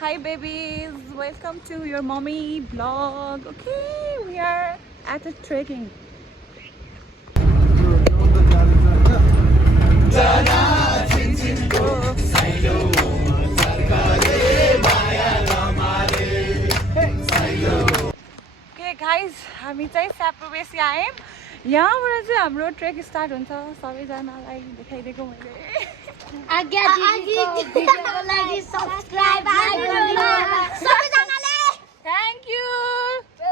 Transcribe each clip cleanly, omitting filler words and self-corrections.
Hi babies, welcome to your mommy vlog. Okay, we are at a trekking. Okay guys, हामी चाहिँ स्याप्रोबेसी आयौँ. यहाँबाट चाहिँ हाम्रो ट्रेक स्टार्ट हुन्छ. सबैजनालाई देखाइदिएको मैले. आज्ञा दिदीको भिडियोको लागि सब्स्क्राइब लाइक गरिदिनु सबैजनाले. Thank you.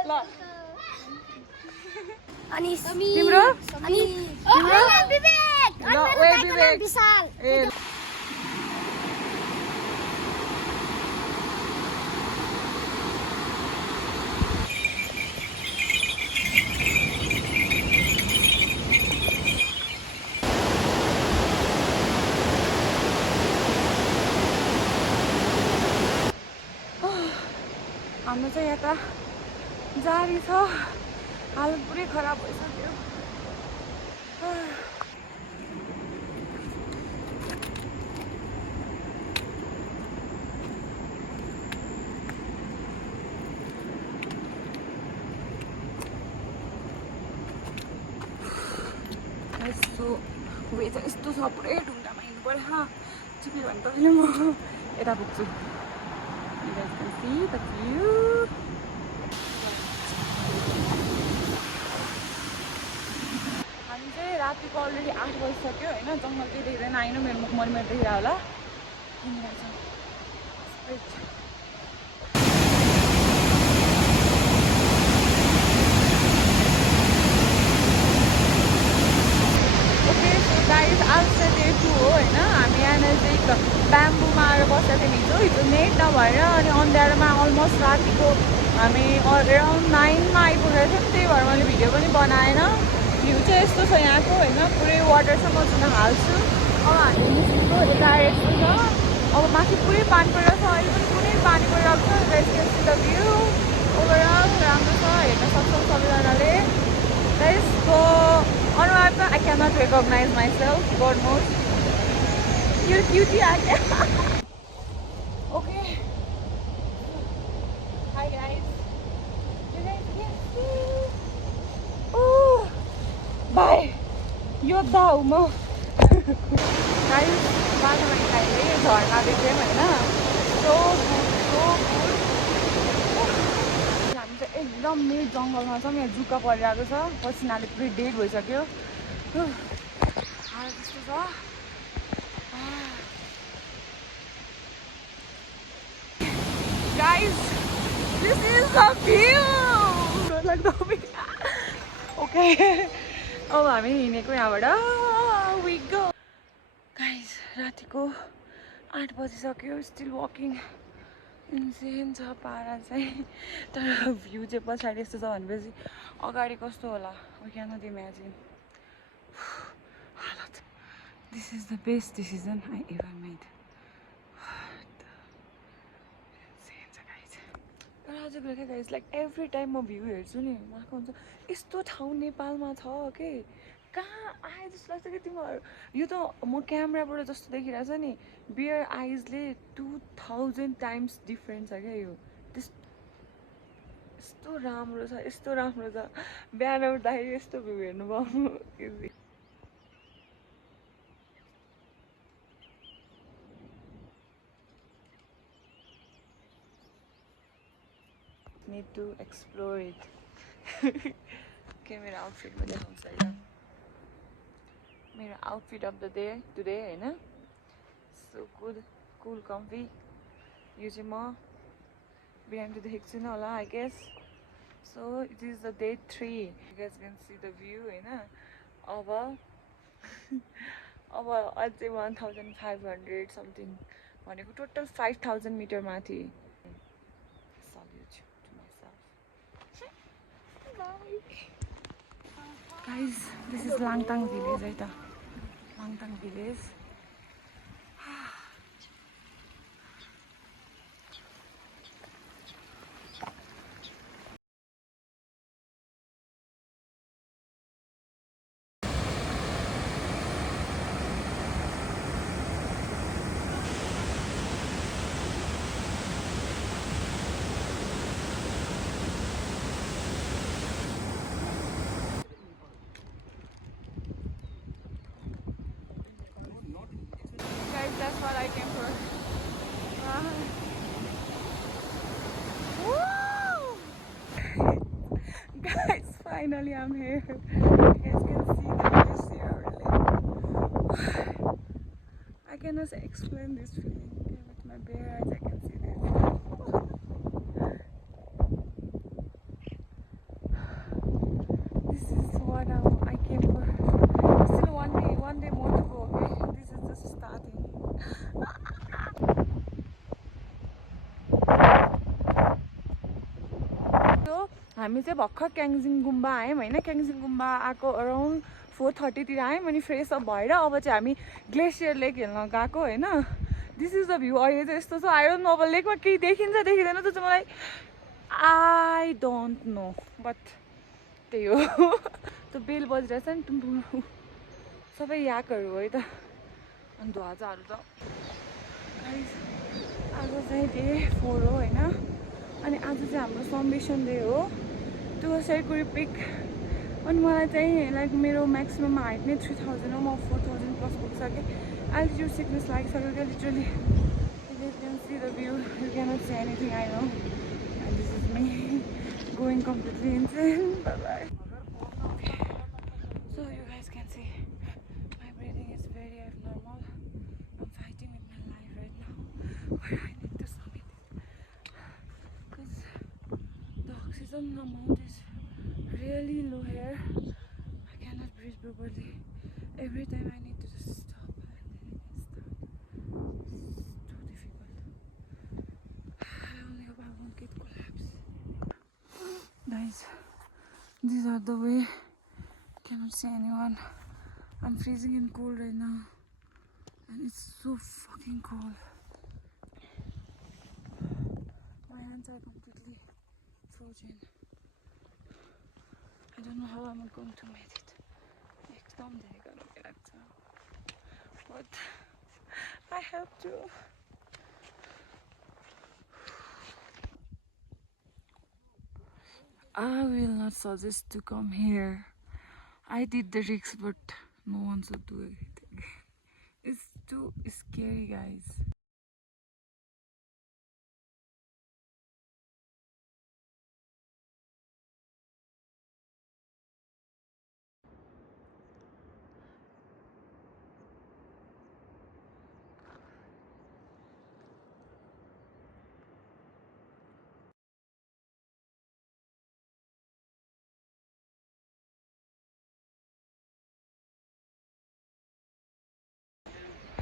ल अनि तिम्रो अनि विवेक ल ओए विवेक विशाल ए हाम्रो चाहिँ यता जारी छ. हाल पुरै खराब भइसक्यो. यस्तो वेदर यस्तो छ. पुरै ढुङ्गामा हिँड्नु पर्यो. चिप्यो भने त म यता पुग्छु. You guys can see the view. हामी चाहिँ रातिको अलरेडी 8 बजिसक्यो होइन. जङ्गल केही देख्दैन. आइन मेरो मुखमरि मेरो देखिरह होला. ओके सो गाइस आज चाहिँ डे 2 हो होइन. हामी यहाँनिर चाहिँ ब्याम्बुमा आएर बसेको थियौँ हिजो नेट नभएर. अनि अँध्यारोमा अलमोस्ट रातिको हामी अराउन्ड 9मा आइपुगेको थियौँ. त्यही भएर मैले भिडियो पनि बनाएन. भ्यू चाहिँ यस्तो छ यहाँको होइन. पुरै वाटरसम्म जुन हाल्छु. अब हामी निस्केको यता यस्तो छ. अब माथि पुरै पानी परिरहेको छ. अहिले पनि पुरै पानी परिरहेको छ. Guys can see the view overall राम्रो छ. हेर्न सक्छौँ सबैजनाले. यसको अनुहार त I can not recognise myself. God knows. You're cutie, Anya. Okay. Hi guys. You guys can see. Oh. Bye. योद्धा हूँ म. Guys, बाटोमा खाइले झर्ना देख्यौँ होइन. So good, so good. हामी चाहिँ एकदम मिड जङ्गलमा छौँ. यहाँ जुका परिरहेको छ. पसिनाले पुरै डेड भइसक्यो. त्यस्तो छ. Guys, this is the view. Okay. अब हामी हिँडेको यहाँबाट. We go. Guys, रातिको 8 बजिसक्यो. Still walking. इन्सेन छ पारा चाहिँ. तर भ्यू चाहिँ पछाडि यस्तो छ भनेपछि अगाडि कस्तो होला. We cannot imagine. हालत. This is the best decision I ever made. आजको क्या गाइस लाइक एभ्री टाइम म भ्यू हेर्छु नि उहाँको हुन्छ यस्तो ठाउँ नेपालमा छ के कहाँ आए जस्तो लाग्छ कि तिमीहरू. यो त म क्यामेराबाट जस्तो देखिरहेछ नि. बियर आइजले 2000 टाइम्स डिफ्रेन्ट छ क्या यो. यस्तो राम्रो छ. यस्तो राम्रो छ. बिहान उठ्दाखेरि यस्तो भ्यू हेर्नु पाउनु. Need to explore it. Okay, मेरो आउटफिट म देखाउँछु अहिले. मेरो outfit of the day today होइन. So good cool comfy. यो चाहिँ म बिहान देखेको छुइनँ होला I guess. So it is the day 3. You guys can see the view होइन. अब अझै 1500 समथिङ भनेको टोटल 5000 मिटर माथि. Guys, this is Langtang village right? Langtang village. Finally, I'm here. You guys can see the views here. I cannot explain this feeling. With my bare eyes, I can see this. This is what I came for. Still one day more to go. Okay, this is just starting. हामी चाहिँ भर्खर क्याङ्जिङ गुम्बा आयौँ होइन क्याङ्जिङ गुम्बा आएको around 4:30तिर आयौँ अनि फ्रेस अप भएर अब चाहिँ हामी ग्लेसियर लेक हेर्न गएको होइन दिस इज द भ्यू अहिले चाहिँ यस्तो छ आई डोन्ट नो अब लेकमा केही देखिन्छ देखिँदैन त्यो चाहिँ मलाई आई डोन्ट नो बट त्यही हो त्यो बेल बजिरहेछ नि टुङटुङ सबै याकहरू हो है त अनि ध्वजाहरू त आज चाहिँ डे 4 हो होइन अनि आज चाहिँ हाम्रो सबमिसन डे हो त्यो सेरकुरी पिक अनि मलाई चाहिँ लाइक मेरो म्याक्सिमम हाइट नै 3000 हो म 4000 प्लस पुगिसकेँ एल्टिट्युड सिकनेस लागिसक्यो क्या literally you can see the view you cannot see anything I know and this is me going completely insane bye so you guys can see my breathing is very abnormal I'm fighting with my life right now I need to submit because the oxygen amount is really low here. I cannot breathe properly. Every time I need to just stop and then again start. It's too difficult. I only hope I won't get collapse. Guys, these are the way. Cannot see anyone. I'm freezing in cold right now. And it's so fucking cold. My hands are completely frozen. I don't know how I'm going to make it. एकदम धेरै गरम लाग्छ but I have to. I will not suggest to come here. I did the risk but no one should do anything. It's too scary, guys.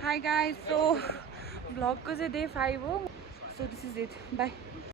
Hi guys, so vlog ko day 5 ho. So this is it. Bye.